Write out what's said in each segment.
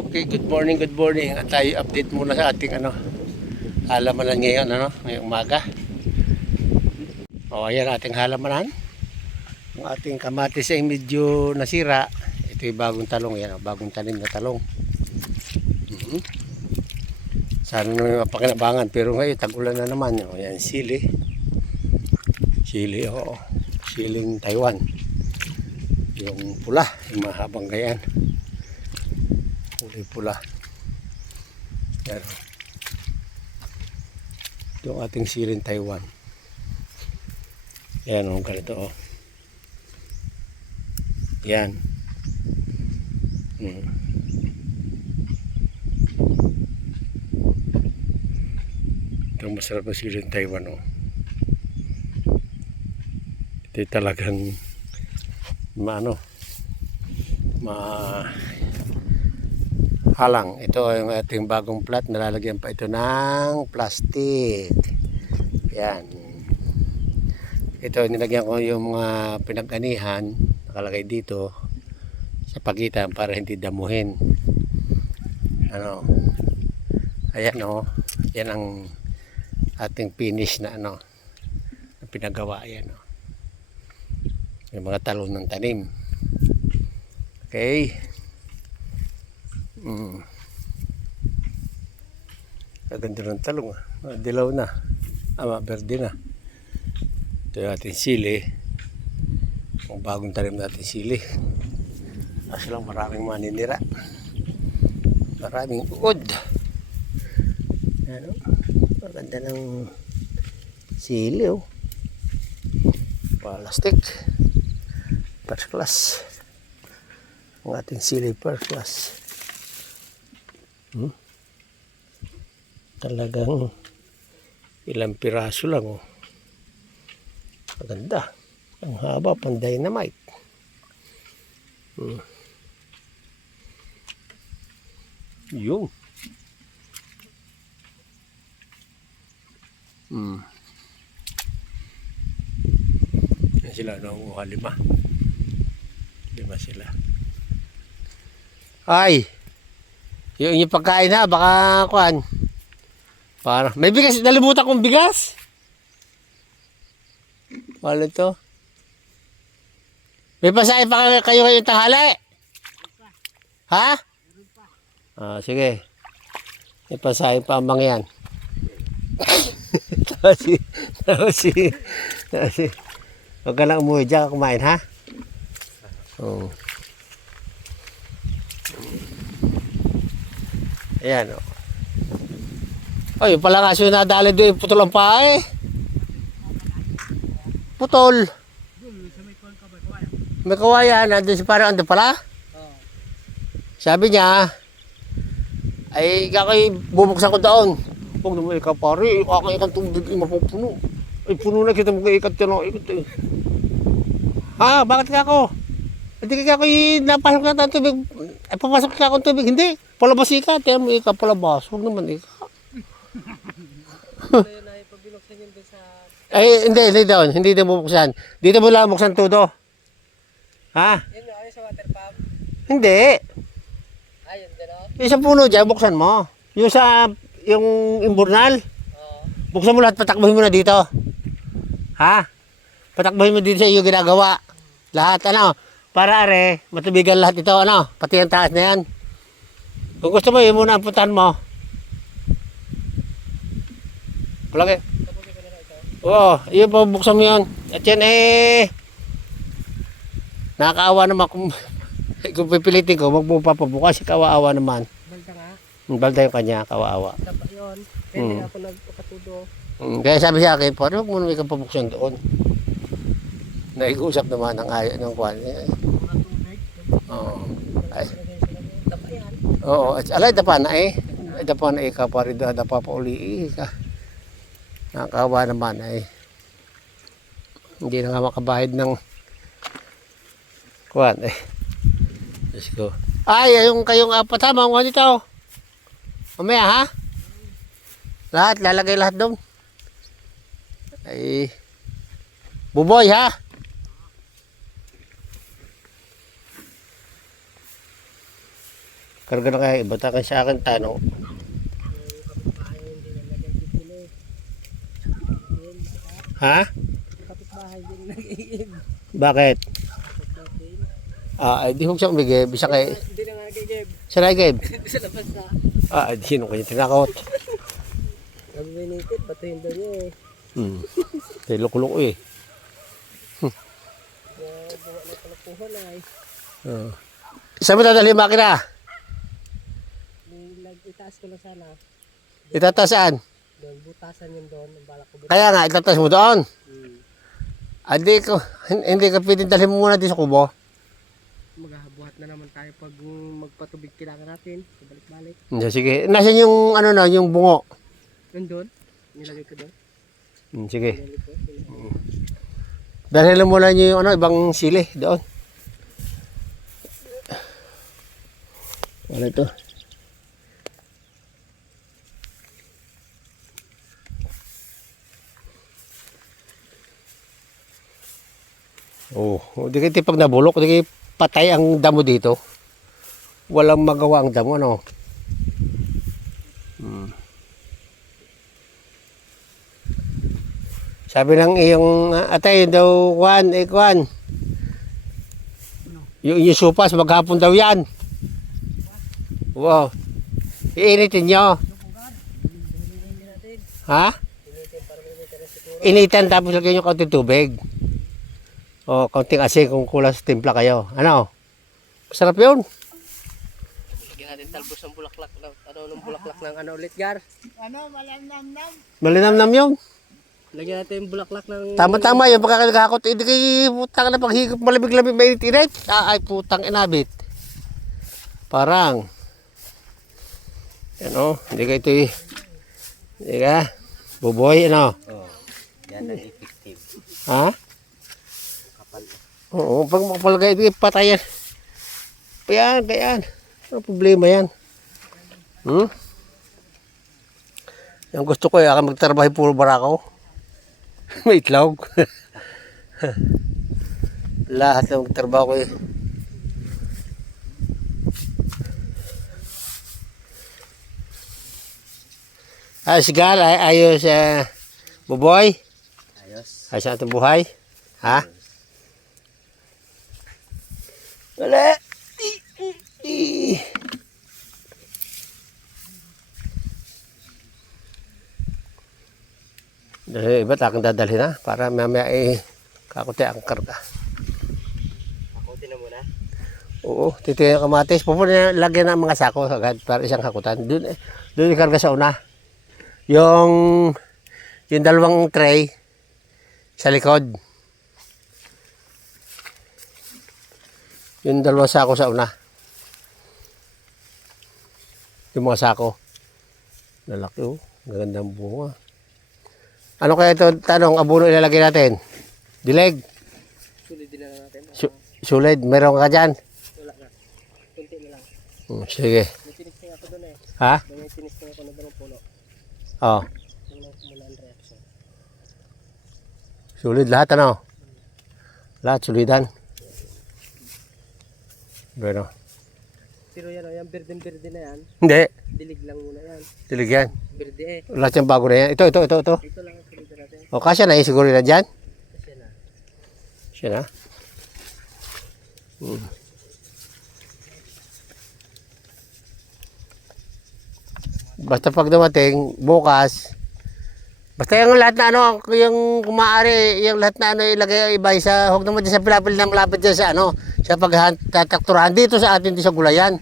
Okay, good morning, good morning. At tayo update muna sa ating halamanan ngayon, ngayong umaga. O, ayan ating halamanan. Ang ating kamatis ay medyo nasira. Ito yung bagong talong, yan, bagong tanim na talong. Sana naman mapakinabangan, pero ngayon tag-ulan na naman. O, yan, sili. Sili, oo. Siling Taiwan. Yung pula, yung mahabang gayan. Kulay pula. Yan. Ito ang ating siling Taiwan. Yan o, ganito o. Yan. Ito ang masarap na siling Taiwan o. Ito talagang halang. Ito yung ating bagong plat. Nalalagyan pa ito ng plastic. Yan. Ito nilagyan ko yung mga pinag-anihan. Nakalagay dito sa pagitan para hindi damuhin. Ayan o. Yan ang ating finish na na pinagawa. Ayan o. Yung mga talon ng tanim. Okay. Ganda ng talong. Dilaw na. Berde na. Ito yung ating sili. Ang bagong tanim natin sili. Kasi lang maraming maninira. Maraming uod. Maganda ng sili oh. Plastic. First class. Ang ating sili first class. Talagang ilang piraso lang oh. Maganda. Ang haba pang dynamite. Yung. Yan sila nanguha 5 sila. Ay, yung pagkain na baka kuan. Para may bigas, nalimutan kong bigas. Wala to. May pasahe pa kayo ngayong tanghali? Ha? Sige. May pasahe pa ang mga yan. Tapos huwag ka lang umuwi dyan kumain ha? Oo. Ayan o. Ay, yung pala kaso yung nadali doon, putol ang paa eh. Putol. May kawayan, nandun si parang ando pala. Sabi niya, ay kakoy bubuksan ko doon. Huwag naman ikaw pare, kakaikan tubig ay mapupuno. Ay puno na kita mag-iikat ka na, ikot eh. Ha, bakit ka ako? Hindi ka kakoy napasok na ng tubig. Ay papasok ka akong tubig, hindi. Palabas ka, tiyan mo ikaw palabas. Huwag naman ikaw. Ay, hindi doon. Hindi doon bubuksan. Dito mo lang buksan todo. Ha? Yun yung sa water pump? Hindi. Ayun, gano'n? Yung sa puno dyan, buksan mo. Yung imburnal. Buksan mo lahat, patakbuhin mo na dito. Ha? Patakbuhin mo dito sa iyo ginagawa. Lahat, para matubigan lahat ito, pati ang taas na yan. Kung gusto mo, yun muna ang puntahan mo. Palagi. Oo, yun pa, buksan mo yan. At yan nakakaawa naman kung pipilitin ko, wag mo papabukas, kawaawa naman. Balda nga? Balda yung kanya, kawaawa. Dapat yun. Pwede ako nagpakatudo. Kaya sabi sa akin, parang huwag mo naman ikaw pabuksan doon. Naig-usap naman ng ayaw ng kwan. Mga tubig. Oo. Ay. Dapa yan. Oo, alay dapa na dapa na ikaw pare dapa pa uli nakakawa naman hindi na nga makabayad ng kuwan let's go. Ay, yung kayong apat ha, mga dito mamaya ha, lahat lalagay lahat doon ay buboy ha. Karga na kaya iba takan sa akin tanong. Yung kapitbahay hindi na nag-iib eh. Ha? Yung kapitbahay hindi na nag-iib. Bakit? Kapit natin. Di huwag siya umigay. Bisa kay... Hindi na nga nag-iib. Siya na igay. Sa labas na. Sino kayo tinakot? Sabi may nipit, batuhin daw niya eh. Kaya loko-loko eh. Kaya buwa na palapuhan ay. Saan mo dadali yung makina? Itaas ko lang sana. Itatasaan? Doon, butasan yun doon. Ang balak ko butasan. Kaya nga, itatas mo doon. Hindi ka pwedeng dalhin mo muna din sa kubo. Maghahabuhat na naman tayo pag magpatubig kailangan natin. Balik-balik. Sige. Nasaan yung ano na, yung bungo? Nandun? Nilagay ko doon. Sige. Nilagay ko. Dalhin mo lang yung ano, ibang sili doon. Ano ito? Di kayo pag nabulok, di kayo patay ang damo dito. Walang magawa ang damo, ano? Sabi ng iyong atay daw, Juan. Yung supas, maghapon daw yan. Wow. Iinitin nyo. Ha? Initan tapos lagyan nyo kaunting tubig. O kaunting asin kung kulang sa timpla kayo. Ano? Masarap yun. Lagyan natin talbos ng bulaklak. Ano ng bulaklak ng ano ulit, Gar? Malinamnam yun. Lagyan natin yung bulaklak ng... Tama-tama yung pagkakagakot. Hindi kayo putang na paghigop malamig-lamig mainit-init. Ay putang inabit. Parang. Yan o. Hindi ka ito eh. Hindi ka. Buboy ano. Yan ang effective. Ha? Kapal. Oo. Pag makapalagay ito patayan. Kayaan. Ano problema yan? Yung gusto ko eh. Ako magtrabaho puro barako. May itlog. Lahat ng trabaho ko eh. Sigal, ayos buboy. Ayos ang ating buhay. Ha? Wala. Iba takang dadalhin na para mamaya kakunti ang karga. Kakunti na muna. Oo, titiyan ang kamatis. Pupunta lagyan ng mga sako agad para isang hakutan. Doon ikarga sa una. Yung dalawang tray sa likod. Yung dalawang sako sa una. Yung mga sako. Lalaki oh. Gagandang bunga. Ano kaya ito, tanong, abono ilalagay natin? Dileg? Sulit din na natin. Sulid, meron ka dyan? Wala na. Kunti na lang. Sige. May tinis na ako doon eh. Ha? May tinis na ako na dalawang puno. Oo. Tingnan ko muna ang reaction. Sulid lahat ano? Lahat sulidan. Bueno. Pero yan, yung berde na yan. Hindi. Dilig lang muna yan. Dilig yan. Berde eh. Lahat yung bago na yan. Ito. Ito lang ang sulit natin. O kasya na, siguro na dyan? Kasi na. Siya na. Basta pag dumating, bukas, basta yung lahat na ano, yung kumaari, yung lahat na ano ilagay ibay sa, huwag naman dyan sa pilapil na malapit dyan sa ano, sa pagtatrakturahan dito sa atin, dito sa gulayan.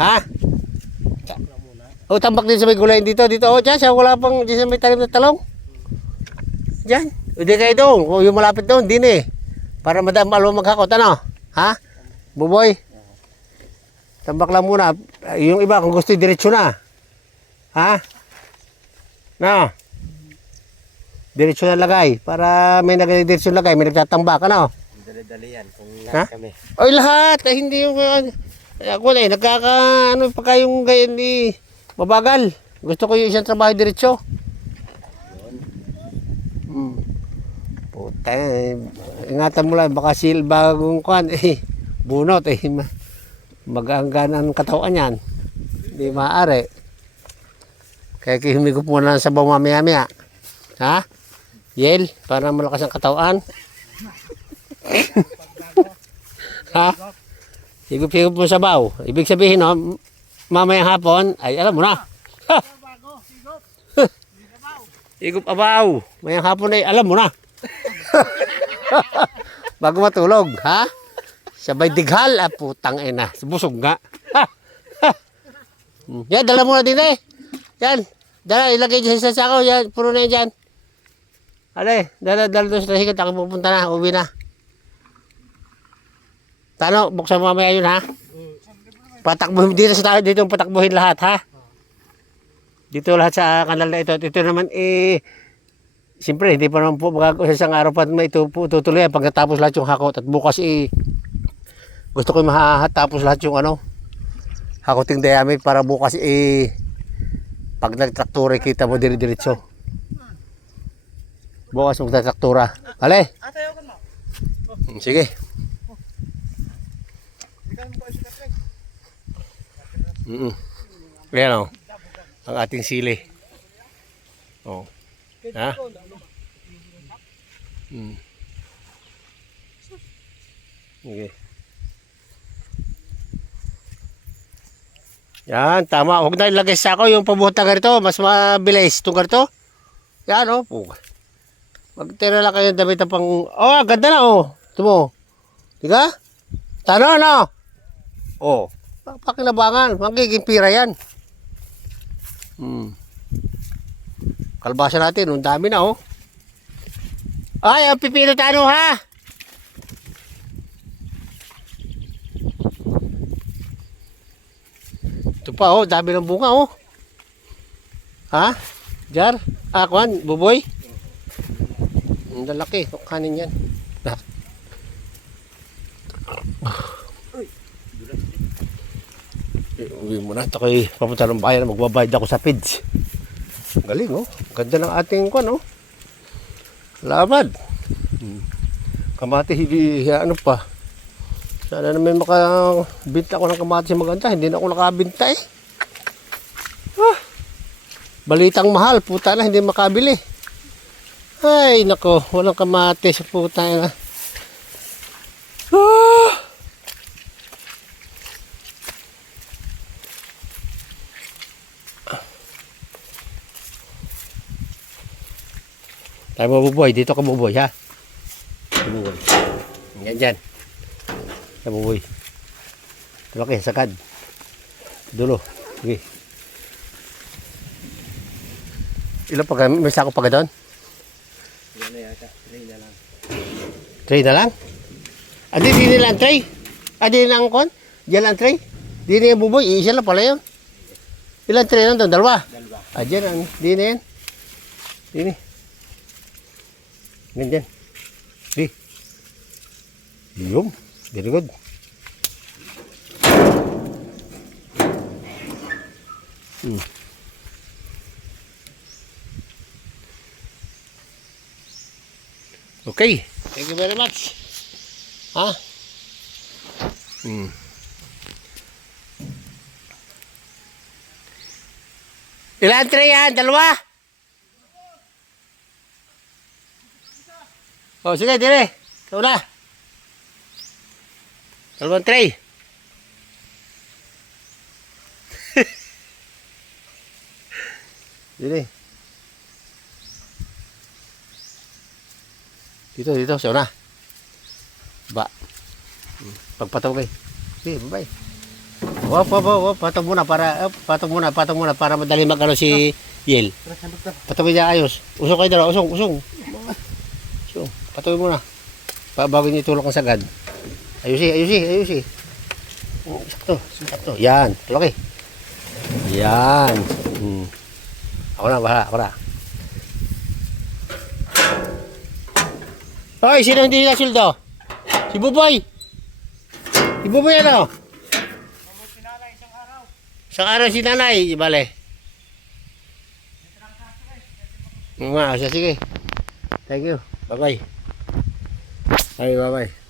Ha? O tambak din sa may gulayan dito, oh dyan, siya wala pang, dyan sa may talim na talong. Dyan, hindi kayo doon, o yung malapit doon, din eh. Para madam alwa maghakot, ano? Ha? Buboy? Tambak lang muna, yung iba kung gusto diretso na. Ha? No. Diretso na lagay. Para may nag-diretso na lagay, may nagtatambak. Ano? Dali-dali yan. Kung Ha? lahat kami. Oy, lahat. Hindi yung... ako na eh. Ano pa kayong gayan ni... mabagal. Gusto ko yung isang trabaho diretso. Puta ingatan mo lang. Baka bagong kuhan. Bunot eh. Mag-aanggan ang katawan yan. Hindi maaari. Kaya humigop muna ng sabaw mamaya-maya. Ha? Yel, para malakas ang katawan. Ha? Higop-higop mo sabaw. Ibig sabihin, no, mamayang hapon, ay alam mo na. Ha? Higop abaw. Mayang hapon ay alam mo na. Bago matulog, ha? Sabay dighal, putang ina. Busog nga. Ha? Ha? Yan, dala mo na din eh. Yan. Dala, ilagay dyan sa sako. Yan, puro na yan dyan. Ale, dala doon sa hikat. Ako pupunta na, uwi na. Tano, buksan mo mamaya yun, ha? Patakbuhin dito sa tayo. Dito patakbuhin lahat, ha? Dito lahat sa kanal na ito. Ito naman, siyempre, hindi pa naman po magagawa sa isang araw pa ito po tutuloy pagkatapos lahat yung hakot. At bukas, gusto ko mahatapos lahat yung hakoting diamond para bukas, pag nagtraktura, kita mo dire-diretso. Bukas magtraktura. Ale? Sige. Ayan o. Ang ating sili. Oh. Ha? Okay. Yan, tama. Huwag na ilagay sa ako yung pabuhat na ganito. Mas mabilis itong ganito. Yan o. Magtira lang kayo damit na pang... Oh, ganda na o. Ito mo. Diga? Tano, no? Oh. Pakinabangan. Magiging pira yan. Kalbasa natin. Ang dami na, oh. Ay, ang pipino tano, ha? Ito pa, oh. Dami ng bunga, oh. Ha? Jar? Kuhan? Buboy? Ang lalaki. Kanin yan. Uwi mo na. Ito kayo papunta ng bayan. Magbabayad ako sa PIDS. Galing, oh. Ganda ng ating kuhan, oh. Salamat. Kamati, ano pa. Sana na may makabinta ko ng kamati maganda. Hindi na ako nakabinta, eh. Balitang mahal. Puta na, hindi makabili. Ay, nako. Walang kamati sa puta na. Tayo mabuboy. Dito ka buboy, ha? Buboy. Yan dyan. Tayo buboy. Okay, sakad. Dulo. Okay. Ilan pa ka? May sako pa ka doon? Yan na yata. 3 na lang. 3 na lang? Di nila ang tray? Di nila ang kon? Diyan lang tray? Di nila yung buboy? Isa lang pala yun. Ilan tray lang doon? Dalawa? Dalawa. Diyan. Di na yan. Di na. Ganyan. Di. Yum. Very good. Okay. Thank you very much. Ha? Ilan tray yan? Dalawa? Oh, sige, dire. Ikaw na. Dalawang tray. Dire. Dito, siya na. Ba. Pagpatong kay. Sige, bye. Patong muna para madali magano si Yel. Patong niya ayos. Usong kayo dalawa, usong. So, patuloy muna. Bago niyo itulok ang sagad. Ayusi. Sakto. Yan. Okay. Yan. Ako na, bahala. Hoy, sino hindi nila sildo? Si Buboy. Si Buboy ano? Isang araw si nanay. Ibale. Sige. Thank you. Bye-bye. Bye-bye.